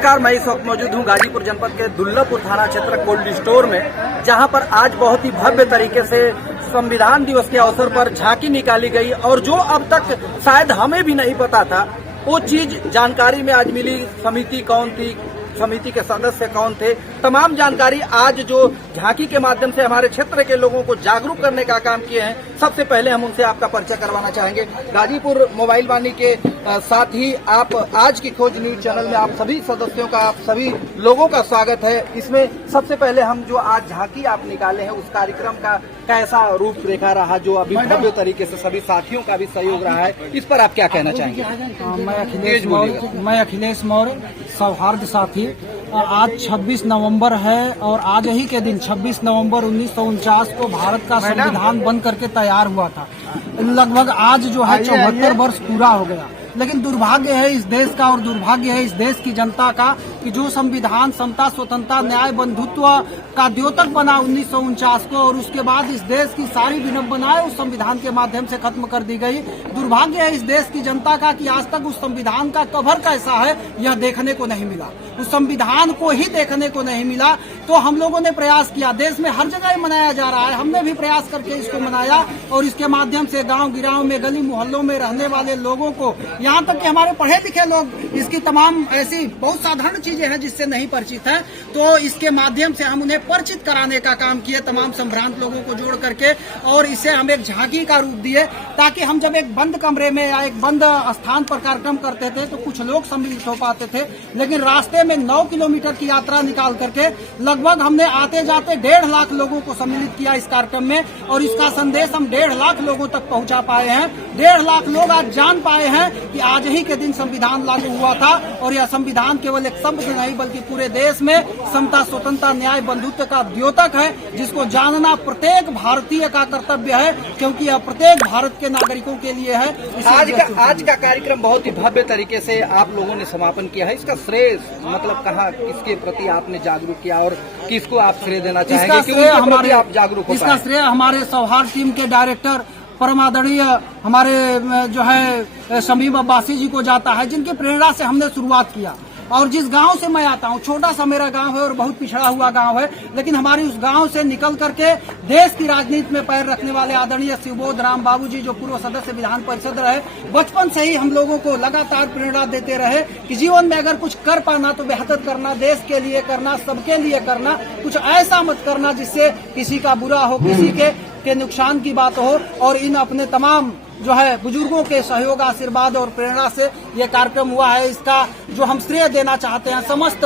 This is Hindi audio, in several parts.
नमस्कार, मैं इस वक्त मौजूद हूँ गाजीपुर जनपद के दुल्लापुर थाना क्षेत्र कोल्ड स्टोर में, जहाँ पर आज बहुत ही भव्य तरीके से संविधान दिवस के अवसर पर झांकी निकाली गई और जो अब तक शायद हमें भी नहीं पता था वो चीज जानकारी में आज मिली। समिति कौन थी, समिति के सदस्य कौन थे, तमाम जानकारी आज जो झांकी के माध्यम से हमारे क्षेत्र के लोगों को जागरूक करने का काम किए हैं। सबसे पहले हम उनसे आपका परिचय करवाना चाहेंगे। गाजीपुर मोबाइल वाणी के साथ ही आप आज की खोज न्यूज चैनल में आप सभी सदस्यों का, आप सभी लोगों का स्वागत है। इसमें सबसे पहले हम जो आज झांकी आप निकाले हैं उस कार्यक्रम का कैसा रूपरेखा रहा, जो अभी भव्य तरीके से सभी साथियों का भी सहयोग रहा है, इस पर आप क्या कहना चाहेंगे? मैं अखिलेश मौर्य, सौहार्द साथी। आज 26 नवंबर है और आज ही के दिन 26 नवंबर 1949 को भारत का संविधान बन करके तैयार हुआ था। लगभग आज जो है 74 वर्ष पूरा हो गया। लेकिन दुर्भाग्य है इस देश का और दुर्भाग्य है इस देश की जनता का कि जो संविधान समता, स्वतंत्रता, न्याय, बंधुत्व का द्योतक बना 1949 को और उसके बाद इस देश की सारी विडंबनाएं उस संविधान के माध्यम से खत्म कर दी गई। दुर्भाग्य है इस देश की जनता का कि आज तक उस संविधान का कवर कैसा है यह देखने को नहीं मिला, उस संविधान को ही देखने को नहीं मिला। तो हम लोगों ने प्रयास किया, देश में हर जगह मनाया जा रहा है, हमने भी प्रयास करके इसको मनाया और इसके माध्यम से गाँव गिराव में, गली मोहल्लों में रहने वाले लोगों को, यहाँ तक कि हमारे पढ़े लिखे लोग इसकी तमाम ऐसी बहुत साधारण चीजें हैं जिससे नहीं परिचित हैं, तो इसके माध्यम से हम उन्हें परिचित कराने का काम किए, तमाम संभ्रांत लोगों को जोड़ करके, और इसे हम एक झांकी का रूप दिए ताकि हम जब एक बंद कमरे में या एक बंद स्थान पर कार्यक्रम करते थे तो कुछ लोग सम्मिलित हो पाते थे। लेकिन रास्ते में 9 किलोमीटर की यात्रा निकाल करके लगभग हमने आते जाते 1.5 लाख लोगों को सम्मिलित किया इस कार्यक्रम में, और इसका संदेश हम 1.5 लाख लोगों तक पहुंचा पाए हैं। 1.5 लाख लोग आज जान पाए हैं कि आज ही के दिन संविधान लागू हुआ था और यह संविधान केवल एक शब्द नहीं बल्कि पूरे देश में समता, स्वतंत्रता, न्याय, बंधुत्व का द्योतक है, जिसको जानना प्रत्येक भारतीय का कर्तव्य है, क्योंकि यह प्रत्येक भारत के नागरिकों के लिए है। आज का कार्यक्रम बहुत ही भव्य तरीके से आप लोगों ने समापन किया है। इसका श्रेय मतलब कहाँ, किसके प्रति आपने जागरूक किया और किसको आप श्रेय देना चाहेंगे? आप जागरूक हो? इसका श्रेय हमारे सौहार्द टीम के डायरेक्टर परमादरणीय हमारे जो है शमीम अब्बासी जी को जाता है, जिनकी प्रेरणा से हमने शुरुआत किया। और जिस गांव से मैं आता हूं, छोटा सा मेरा गांव है और बहुत पिछड़ा हुआ गांव है, लेकिन हमारी उस गांव से निकल करके देश की राजनीति में पैर रखने वाले आदरणीय शिवबोध राम बाबू जी, जो पूर्व सदस्य विधान परिषद रहे, बचपन से ही हम लोगों को लगातार प्रेरणा देते रहे कि जीवन में अगर कुछ कर पाना तो बेहतर करना, देश के लिए करना, सबके लिए करना, कुछ ऐसा मत करना जिससे किसी का बुरा हो, किसी के नुकसान की बात हो। और इन अपने तमाम जो है बुजुर्गों के सहयोग, आशीर्वाद और प्रेरणा से ये कार्यक्रम हुआ है। इसका जो हम श्रेय देना चाहते हैं समस्त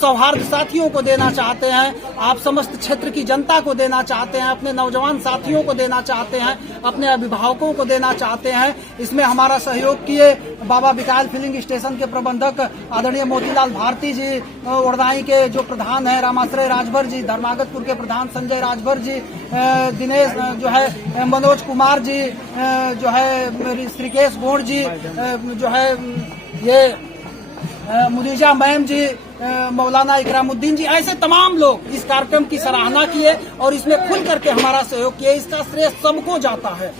सौहार्द साथियों को देना चाहते हैं, आप समस्त क्षेत्र की जनता को देना चाहते हैं, अपने नौजवान साथियों को देना चाहते हैं, अपने अभिभावकों को देना चाहते हैं। इसमें हमारा सहयोग किए बाबा बिकायल फिलिंग स्टेशन के प्रबंधक आदरणीय मोतीलाल भारती जी, उड़दाई के जो प्रधान है रामाश्रय राजभर जी, धर्मागतपुर के प्रधान संजय राजभर जी, दिनेश जो है मनोज कुमार जी, जो है श्रीकेश गोड़ जी, जो है ये मुनीजा मैम जी, मौलाना इकरामुद्दीन जी, ऐसे तमाम लोग इस कार्यक्रम की सराहना किए और इसमें खुल करके हमारा सहयोग किए। इसका श्रेय सबको जाता है।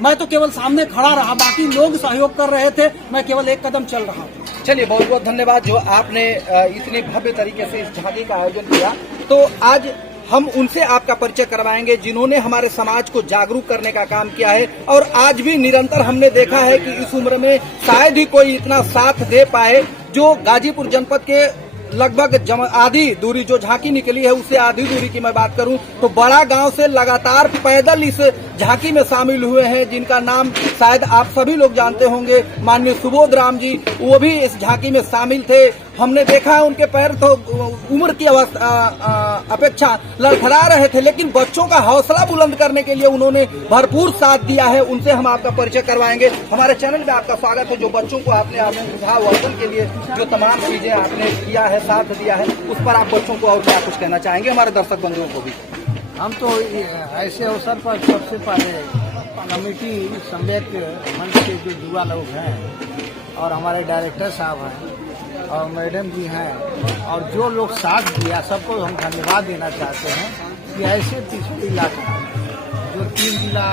मैं तो केवल सामने खड़ा रहा, बाकी लोग सहयोग कर रहे थे, मैं केवल एक कदम चल रहा था। चलिए, बहुत बहुत धन्यवाद जो आपने इतनी भव्य तरीके से इस झांकी का आयोजन किया। तो आज हम उनसे आपका परिचय करवाएंगे जिन्होंने हमारे समाज को जागरूक करने का काम किया है और आज भी निरंतर हमने देखा है कि इस उम्र में शायद ही कोई इतना साथ दे पाए जो गाजीपुर जनपद के लगभग आधी दूरी जो झांकी निकली है उससे आधी दूरी की मैं बात करूं तो बड़ा गांव से लगातार पैदल इस झांकी में शामिल हुए हैं, जिनका नाम शायद आप सभी लोग जानते होंगे, माननीय सुबोध राम जी, वो भी इस झांकी में शामिल थे। हमने देखा है उनके पैर तो उम्र की अपेक्षा लड़खड़ा रहे थे, लेकिन बच्चों का हौसला बुलंद करने के लिए उन्होंने भरपूर साथ दिया है। उनसे हम आपका परिचय करवाएंगे। हमारे चैनल में आपका स्वागत है। जो बच्चों को आपने सुझाव वर्धन के लिए जो तमाम चीजें आपने किया है, साथ दिया है, उस पर आप बच्चों को और क्या कुछ कहना चाहेंगे, हमारे दर्शक बंधुओं को भी? हम तो ऐसे अवसर पर सबसे पहले कमेटी सम्मेक मंच के जो युवा लोग हैं और हमारे डायरेक्टर साहब हैं और मैडम जी हैं और जो लोग साथ दिया, सबको हम धन्यवाद देना चाहते हैं कि ऐसे पिछड़े इलाका जो 3 जिला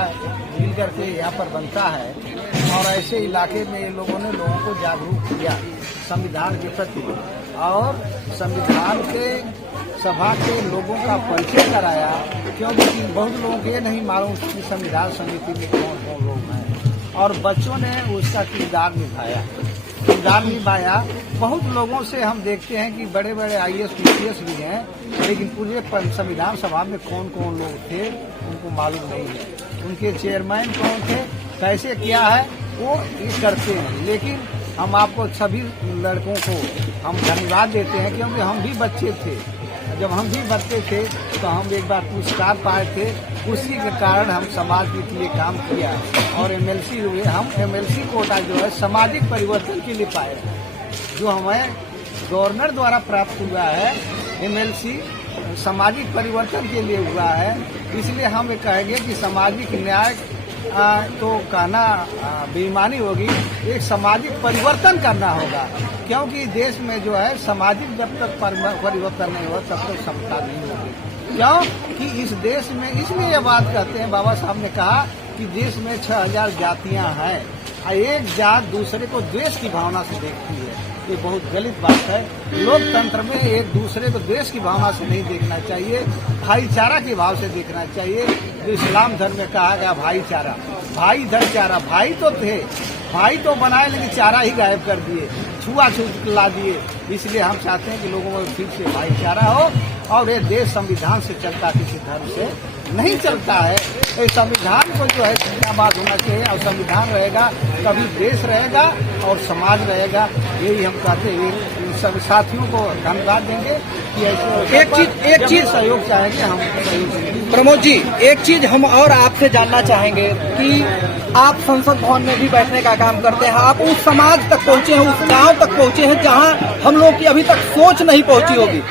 मिल करके यहाँ पर बनता है और ऐसे इलाके में लोगों ने लोगों को जागरूक किया संविधान के प्रति और संविधान के सभा के लोगों का परिचय कराया, क्योंकि बहुत लोगों को ये नहीं मालूम कि संविधान समिति में कौन कौन लोग हैं, और बच्चों ने उसका किरदार निभाया। बहुत लोगों से हम देखते हैं कि बड़े बड़े IAS PCS भी हैं, लेकिन पूरे संविधान सभा में कौन कौन लोग थे उनको मालूम नहीं है। उनके चेयरमैन कौन थे, कैसे किया है, वो ये करते हैं। लेकिन हम आपको सभी लड़कों को हम धन्यवाद देते हैं, क्योंकि हम भी बच्चे थे। जब हम भी बच्चे थे तो हम एक बार पुरस्कार पाए थे, उसी के कारण हम समाज के लिए काम किया और MLC हुए। हम MLC कोटा जो है सामाजिक परिवर्तन के लिए पाए, जो हमें गवर्नर द्वारा प्राप्त हुआ है। MLC सामाजिक परिवर्तन के लिए हुआ है, इसलिए हम ये कहेंगे कि सामाजिक न्याय तो कहना बेईमानी होगी, एक सामाजिक परिवर्तन करना होगा, क्योंकि देश में जो है सामाजिक जब तक परिवर्तन नहीं हो तब तक समता नहीं होगी। क्यों कि इस देश में, इसलिए ये बात कहते हैं, बाबा साहब ने कहा कि देश में 6000 जातियां हैं, एक जात दूसरे को द्वेष की भावना से देखती है। ये बहुत गलत बात है। लोकतंत्र में एक दूसरे को द्वेष की भावना से नहीं देखना चाहिए, भाईचारा के भाव से देखना चाहिए। जो इस्लाम धर्म में कहा गया भाईचारा, भाई धर चारा, भाई तो थे, भाई तो बनाए, लेकिन चारा ही गायब कर दिए, छुआछूत ला दिए। इसलिए हम चाहते हैं कि लोगों में फिर से भाईचारा हो, और ये देश संविधान से चलता, किसी धर्म से नहीं चलता है। इस संविधान को जो है जिंदाबाद होना चाहिए, और संविधान रहेगा तभी देश रहेगा और समाज रहेगा। यही हम कहते हैं। सभी साथियों को धन्यवाद देंगे कि ऐसे एक चीज सहयोग चाहेंगे, हम सहयोग देंगे। प्रमोद जी, एक चीज हम और आपसे जानना चाहेंगे कि आप संसद भवन में भी बैठने का काम करते हैं, आप उस समाज तक पहुंचे हैं, उस गांव तक पहुंचे हैं जहां हम लोग की अभी तक सोच नहीं पहुंची होगी।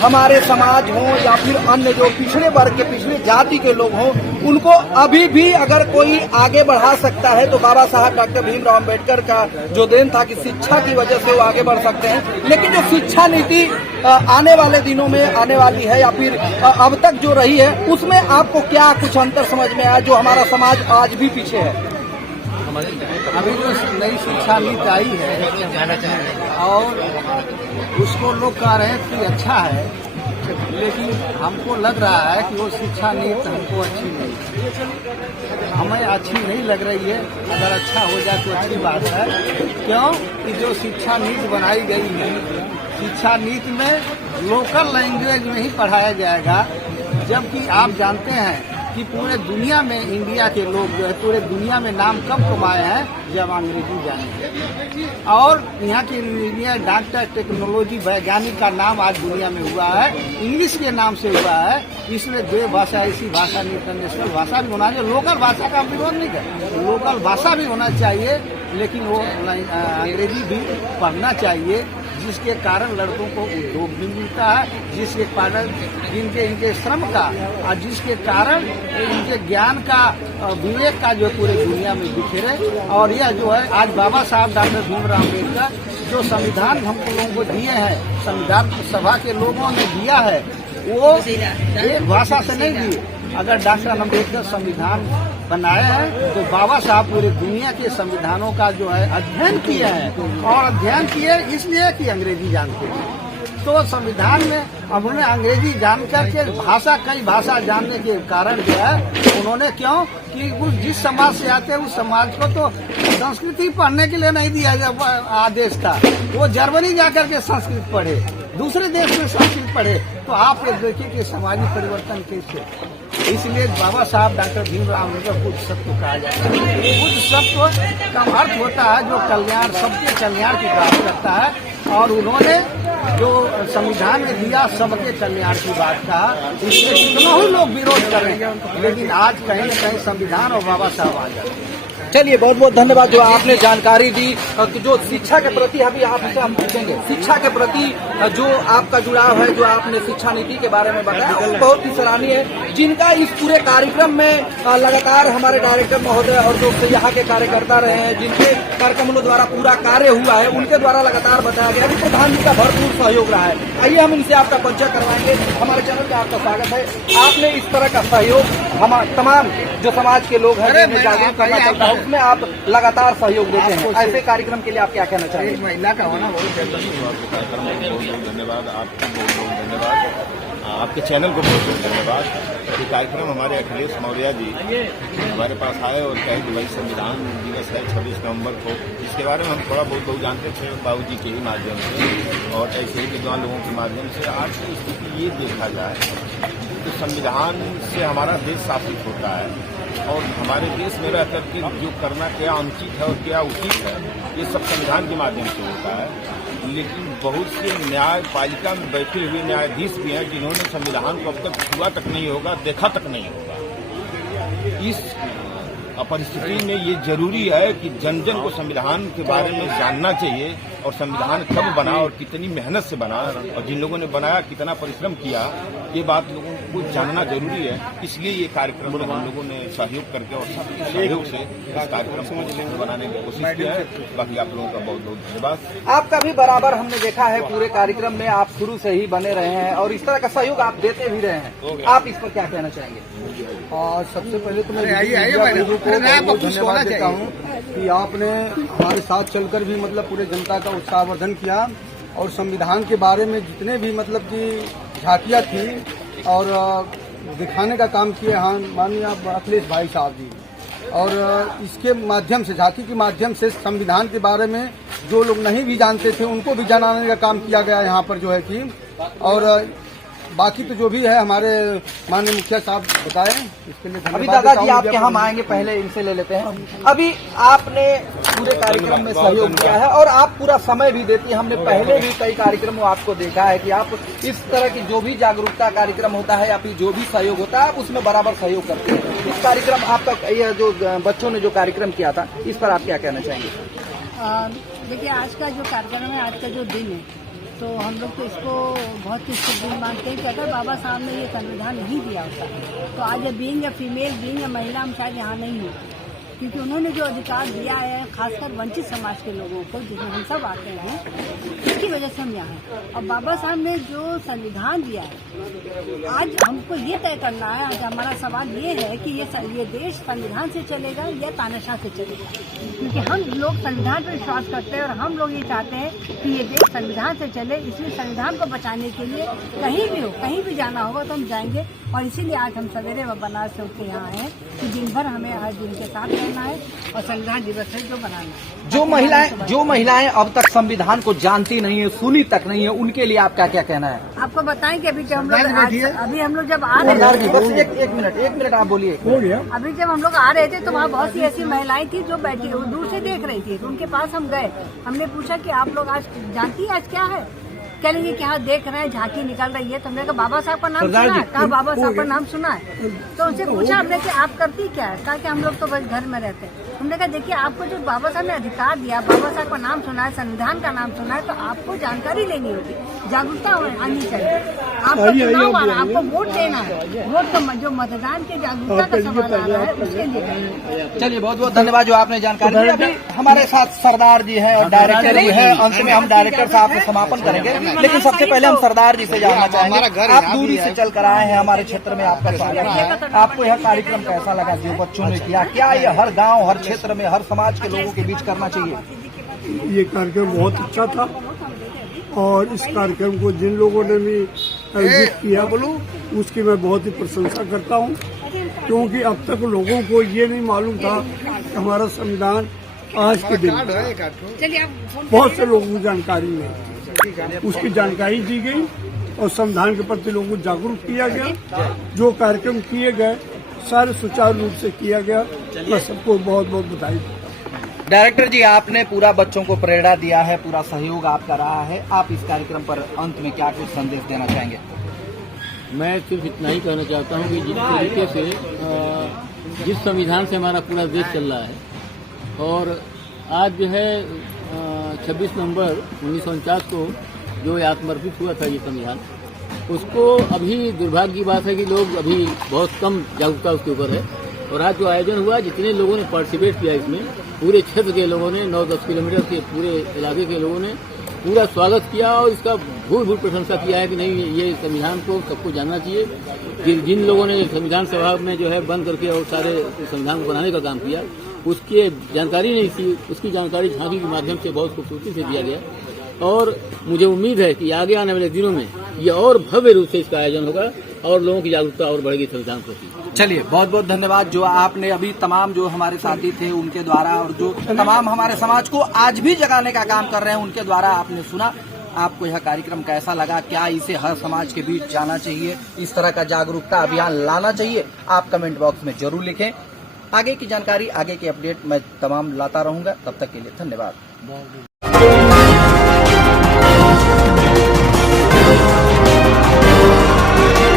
हमारे समाज हो या फिर अन्य जो पिछड़े वर्ग के, पिछड़े जाति के लोग हों, उनको अभी भी अगर कोई आगे बढ़ा सकता है तो बाबा साहब डॉक्टर भीमराव अम्बेडकर का जो देन था कि शिक्षा की वजह से वो आगे बढ़ सकते हैं। लेकिन जो शिक्षा नीति आने वाले दिनों में आने वाली है या फिर अब तक जो रही है, उसमें आपको क्या कुछ अंतर समझ में आया जो हमारा समाज आज भी पीछे है? अभी जो नई शिक्षा नीति आई है और उसको लोग कह रहे हैं कि अच्छा है, लेकिन हमको लग रहा है कि वो शिक्षा नीति हमको अच्छी नहीं, हमें अच्छी नहीं लग रही है। अगर अच्छा हो जाए तो अच्छी बात है। क्यों कि जो शिक्षा नीति बनाई गई है, शिक्षा नीति में लोकल लैंग्वेज में ही पढ़ाया जाएगा, जबकि आप जानते हैं कि पूरे दुनिया में इंडिया के लोग जो है पूरे दुनिया में नाम कब कमाए हैं, जब अंग्रेजी जाने। और यहाँ की इंजीनियर, डॉक्टर, टेक्नोलॉजी, वैज्ञानिक का नाम आज दुनिया में हुआ है, इंग्लिश के नाम से हुआ है। इसलिए दो भाषा, ऐसी भाषा नहीं, इंटरनेशनल भाषा भी होना चाहिए। लोकल भाषा का विरोध नहीं कर, लोकल भाषा भी होना चाहिए, लेकिन वो अंग्रेजी भी पढ़ना चाहिए, जिसके कारण लड़कों को उद्योग भी मिलता है, जिसके कारण इनके श्रम का और जिसके कारण इनके ज्ञान का, विवेक का जो पूरे दुनिया में बिखेरे। और यह जो है आज बाबा साहब डॉक्टर भीमराव अम्बेडकर जो संविधान हम लोगों को दिए हैं, संविधान सभा के लोगों ने दिया है, वो एक भाषा से नहीं दिए। अगर डॉक्टर अम्बेडकर संविधान बनाए हैं तो बाबा साहब पूरे दुनिया के संविधानों का जो है अध्ययन किए हैं, और अध्ययन किए इसलिए कि अंग्रेजी जानते हैं। तो संविधान में अब उन्हें अंग्रेजी जान करके भाषा, कई भाषा जानने के कारण जो है उन्होंने, क्यों कि उस जिस समाज से आते हैं उस समाज को तो संस्कृति पढ़ने के लिए नहीं दिया आदेश था। वो जर्मनी जाकर के संस्कृत पढ़े, दूसरे देश में संस्कृत पढ़े। तो आप ये देखिए कि सामाजिक परिवर्तन कैसे। इसलिए बाबा साहब डॉक्टर भीमराव अम्बेडकर बुद्ध सत्व कहा जाता है। बुद्ध सत्व का अर्थ होता है जो कल्याण, सबके कल्याण की बात करता है, और उन्होंने जो संविधान में दिया सबके कल्याण की बात कहा। इसलिए कितना ही लोग विरोध कर रहे हैं, लेकिन आज कहीं न कहीं संविधान और बाबा साहब आ जाते हैं। चलिए, बहुत बहुत धन्यवाद जो आपने जानकारी दी। जो शिक्षा के प्रति अभी आपसे हम पूछेंगे, शिक्षा के प्रति जो आपका जुड़ाव है, जो आपने शिक्षा नीति के बारे में बताया, वो बहुत ही सराहनीय है। जिनका इस पूरे कार्यक्रम में लगातार हमारे डायरेक्टर महोदय और जो यहाँ के कार्यकर्ता रहे हैं, जिनके कार्यक्रमों द्वारा पूरा कार्य हुआ है, उनके द्वारा लगातार बताया गया कि प्रधान जी का भरपूर सहयोग रहा है। आइए हम इनसे आपका परिचय करवाएंगे। हमारे चैनल में आपका स्वागत है। आपने इस तरह का सहयोग हम तमाम जो समाज के लोग हैं, जागरूक करना चाहता है, उसमें आप लगातार सहयोग देते हैं, ऐसे कार्यक्रम के लिए आप क्या कहना चाहेंगे? महिला का होना बहुत कार्यक्रम में बहुत बहुत धन्यवाद, आपको बहुत बहुत धन्यवाद, आपके चैनल को बहुत बहुत धन्यवाद। ये कार्यक्रम हमारे अखिलेश मौर्य जी हमारे पास आए और कहे कि भाई संविधान दिवस है 26 नवंबर को, इसके बारे में हम थोड़ा बहुत लोग जानते थे बाबू जी के ही माध्यम से और ऐसे ही विद्वान लोगों के माध्यम से। आज की स्थिति ये देखा जाए तो संविधान से हमारा देश शासित होता है और हमारे देश में रह करके जो करना क्या अनुचित है और क्या उचित है ये सब संविधान के माध्यम से होता है। लेकिन बहुत से न्यायपालिका में बैठे हुए न्यायाधीश भी हैं जिन्होंने संविधान को अब तक छुआ तक नहीं होगा, देखा तक नहीं होगा। इस परिस्थिति में ये जरूरी है कि जन जन को संविधान के बारे में जानना चाहिए और संविधान कब बना और कितनी मेहनत से बना और जिन लोगों ने बनाया कितना परिश्रम किया, ये बात लोगों को जानना जरूरी है। इसलिए ये कार्यक्रम में हम लोगों ने सहयोग करके और सबके सहयोग से इस कार्यक्रम को बनाने की कोशिश किया है। बाकी आप लोगों का बहुत बहुत धन्यवाद। आपका भी बराबर हमने देखा है पूरे कार्यक्रम में आप शुरू से ही बने रहे हैं और इस तरह का सहयोग आप देते भी रहे हैं, आप इस पर क्या कहना चाहेंगे? और सबसे पहले तो मैं बहुत धन्यवाद देता हूँ कि आपने हमारे साथ चलकर भी मतलब पूरे जनता का उत्साहवर्धन किया और संविधान के बारे में जितने भी मतलब कि झांकियाँ थी और दिखाने का काम किए हाँ माननीय अखिलेश भाई साहब जी। और इसके माध्यम से झांकी के माध्यम से संविधान के बारे में जो लोग नहीं भी जानते थे उनको भी जनाने का काम किया गया यहाँ पर जो है कि। और बाकी तो जो भी है हमारे माननीय मुखिया साहब बताएं इसके लिए अभी दादाजी आपके हम आएंगे, पहले इनसे ले लेते हैं। अभी आपने पूरे कार्यक्रम में सहयोग किया है और आप पूरा समय भी देती हैं। हमने पहले भी कई कार्यक्रमों आपको देखा है कि आप इस तरह की जो भी जागरूकता कार्यक्रम होता है या फिर जो भी सहयोग होता है आप उसमें बराबर सहयोग करते हैं। इस कार्यक्रम आपका ये जो बच्चों ने जो कार्यक्रम किया था इस पर आप क्या कहना चाहेंगे? देखिए आज का जो कार्यक्रम है, आज का जो दिन है, तो हम लोग तो इसको बहुत ही शुभ दिन मानते हैं कि अगर बाबा साहब ने ये संविधान नहीं दिया होता तो आज being a female, being a महिला हम शायद यहाँ नहीं होते, क्योंकि उन्होंने जो अधिकार दिया है खासकर वंचित समाज के लोगों को जिसमें हम सब आते हैं, इसकी वजह से हम यहाँ हैं। और बाबा साहब ने जो संविधान दिया है आज हमको ये तय करना है। आज हमारा सवाल ये है कि ये देश संविधान से चलेगा या तानाशाह से चलेगा, क्योंकि हम लोग संविधान पर विश्वास करते हैं और हम लोग ये चाहते हैं कि ये देश संविधान से चले। इसलिए संविधान को बचाने के लिए कहीं भी हो, कहीं भी जाना होगा तो हम जाएंगे। और इसीलिए आज हम सवेरे व बनारस से उठे यहाँ हैं कि दिन भर हमें आज इनके साथ रहना है और संविधान दिवस है जो बनाना है। जो महिलाएं अब तक संविधान को जानती नहीं है, सुनी तक नहीं है, उनके लिए आपका क्या कहना है? आपको बताएं कि अभी जब हम लोग जब आ रहे थे, बस एक मिनट आप बोलिए। अभी जब हम लोग आ रहे थे तो वहाँ बहुत सी ऐसी महिलाएं थी जो बैठी दूर से देख रही थी। तो उनके पास हम गए, हमने पूछा कि आप लोग आज जानती है आज क्या है? कह लेंगे कि हाँ देख रहे हैं झांकी निकल रही है। तो हमने कहा बाबा साहब का नाम सुना है? कहा बाबा साहब का नाम सुना है। तो उनसे पूछा हमने कि आप करती क्या है? कहा कि हम लोग तो बस घर में रहते हैं। हमने कहा देखिए आपको जो बाबा साहब ने अधिकार दिया, बाबा साहब का नाम सुना है, संविधान का नाम सुना है, तो आपको जानकारी लेनी होगी, जागरूकता आनी चाहिए। आपको चुनाव आ रहा है, आपको वोट देना है। वोट तो जो मतदान के जागरूकता का सवाल आ रहा है उसके लिए। चलिए बहुत बहुत धन्यवाद जो आपने जानकारी दी। अभी हमारे साथ सरदार जी हैं और डायरेक्टर भी है। अंत में हम डायरेक्टर साहब से समापन करेंगे, लेकिन सबसे पहले हम सरदार जी से जानना चाहेंगे। आप दूरी से चल कर आए हैं हमारे क्षेत्र में, आपका स्वागत है। आपको यह कार्यक्रम कैसा लगा जो बच्चों ने किया? क्या ये हर गांव, हर क्षेत्र में, हर समाज के लोगों के बीच करना चाहिए? ये कार्यक्रम बहुत अच्छा था और इस कार्यक्रम को जिन लोगों ने भी आयोजित किया उसकी मैं बहुत ही प्रशंसा करता हूँ, क्योंकि अब तक लोगों को ये नहीं मालूम था कि हमारा संविधान आज के दिन बहुत से लोगों को जानकारी नहीं, उसकी जानकारी दी गई और संविधान के प्रति लोगों को जागरूक किया गया। जो कार्यक्रम किए गए सारे सुचारू रूप से किया गया। मैं सबको बहुत बहुत बधाई देता हूं। डायरेक्टर जी आपने पूरा बच्चों को प्रेरणा दिया है, पूरा सहयोग आपका रहा है। आप इस कार्यक्रम पर अंत में क्या कुछ संदेश देना चाहेंगे? मैं सिर्फ इतना ही कहना चाहता हूँ कि जिस तरीके से जिस संविधान से हमारा पूरा देश चल रहा है और आज जो है 26 नवंबर 1949 को जो आत्मर्पित हुआ था ये संविधान, उसको अभी दुर्भाग्य की बात है कि लोग अभी बहुत कम जागरूकता उसके ऊपर है। और आज जो आयोजन हुआ, जितने लोगों ने पार्टिसिपेट किया इसमें, पूरे क्षेत्र के लोगों ने, 9-10 किलोमीटर के पूरे इलाके के लोगों ने पूरा स्वागत किया और इसका भूल प्रशंसा किया है कि नहीं ये संविधान को सबको जानना चाहिए। जिन लोगों ने संविधान सभा में जो है बंद करके और सारे संविधान को बनाने का काम किया उसकी जानकारी नहीं थी, उसकी जानकारी झांकी के माध्यम से बहुत खूबसूरती से दिया गया। और मुझे उम्मीद है कि आगे आने वाले दिनों में ये और भव्य रूप से इसका आयोजन होगा और लोगों की जागरूकता और बढ़ेगी संविधान प्रति। चलिए, बहुत बहुत धन्यवाद जो आपने अभी तमाम जो हमारे साथी थे उनके द्वारा और जो तमाम हमारे समाज को आज भी जगाने का काम कर रहे हैं उनके द्वारा आपने सुना। आपको यह कार्यक्रम कैसा लगा? क्या इसे हर समाज के बीच जाना चाहिए? इस तरह का जागरूकता अभियान लाना चाहिए? आप कमेंट बॉक्स में जरूर लिखें। आगे की जानकारी, आगे की अपडेट मैं तमाम लाता रहूंगा। तब तक के लिए धन्यवाद।